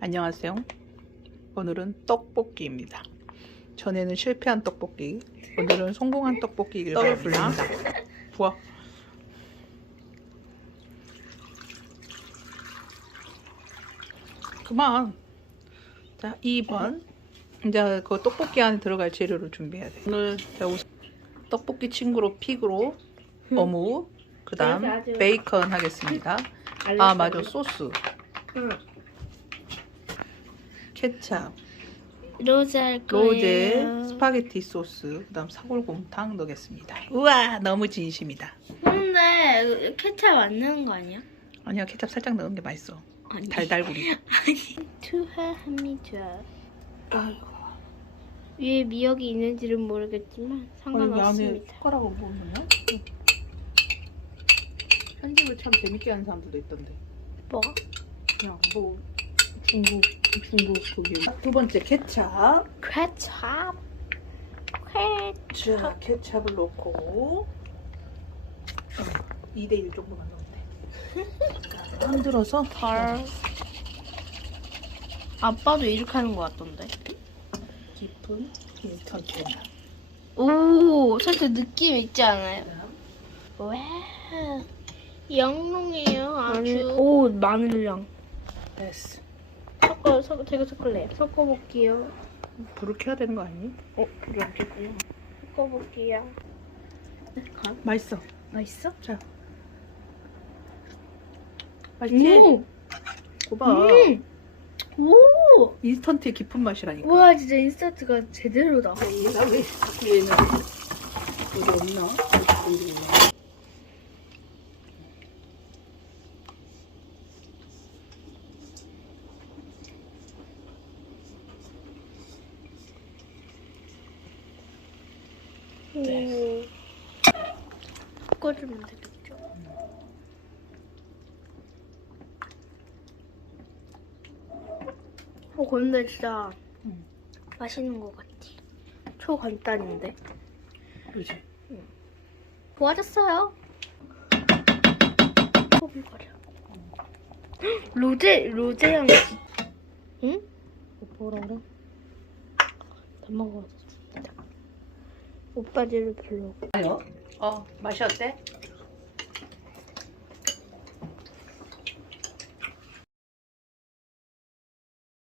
안녕하세요. 오늘은 떡볶이입니다. 전에는 실패한 떡볶이, 오늘은 성공한 떡볶이를 떡을 불립니다. 부어. 그만. 자, 2번. 이제 그 떡볶이 안에 들어갈 재료를 준비해야 돼. 오늘 자, 우선 떡볶이 친구로 픽으로 어묵, 그다음 베이컨 하겠습니다. 아 맞아 소스, 응. 케찹, 로제 할 거예요. 로제, 스파게티 소스, 그다음 사골곰탕 넣겠습니다. 우와 너무 진심이다. 근데 케찹 안 넣은 거 아니야? 아니야 케찹 살짝 넣은 게 맛있어. 아니. 달달구리. 아니. 투하합니다. 아이고. 위에 미역이 있는지는 모르겠지만 상관없습니다. 숟가락을 먹느냐? 편집을 참 재밌게 하는 사람들도 있던데. 뭐? 그냥 뭐 중국 중국 거기. 두 번째 케찹. 케찹. 케찹. 자 케찹을 넣고 2대1 정도만 넣으면 돼. 흔들어서 덜. 아빠도 이렇게 하는 거 같던데. 깊은 인스턴트. 오, 살짝 느낌 있지 않아요? 와, 영롱해요 아주. 오, 마늘향. 됐어. 섞어, 섞어, 제가 섞을래요. 섞어볼게요. 그렇게 해야 되는 거 아니? 어, 이렇게요. 섞어볼게요. 맛있어. 맛있어? 자. 맛있지? 오, 고봐. 음, 오, 인스턴트의 깊은 맛이라니까. 와, 진짜 인스턴트가 제대로다. 얘가 왜 자꾸 얘는 어디 없나? 어디 있나? 오. 섞어주면 되겠죠? 어, 근데 진짜 응. 맛있는 것 같아. 초간단인데. 그렇지. 도와줬어요. 호불 거려. 로제, 로제 향. 응? 뭐라 그래? 다 먹어도 좋다. 오빠들은 별로. 아요? 어, 맛이 어때?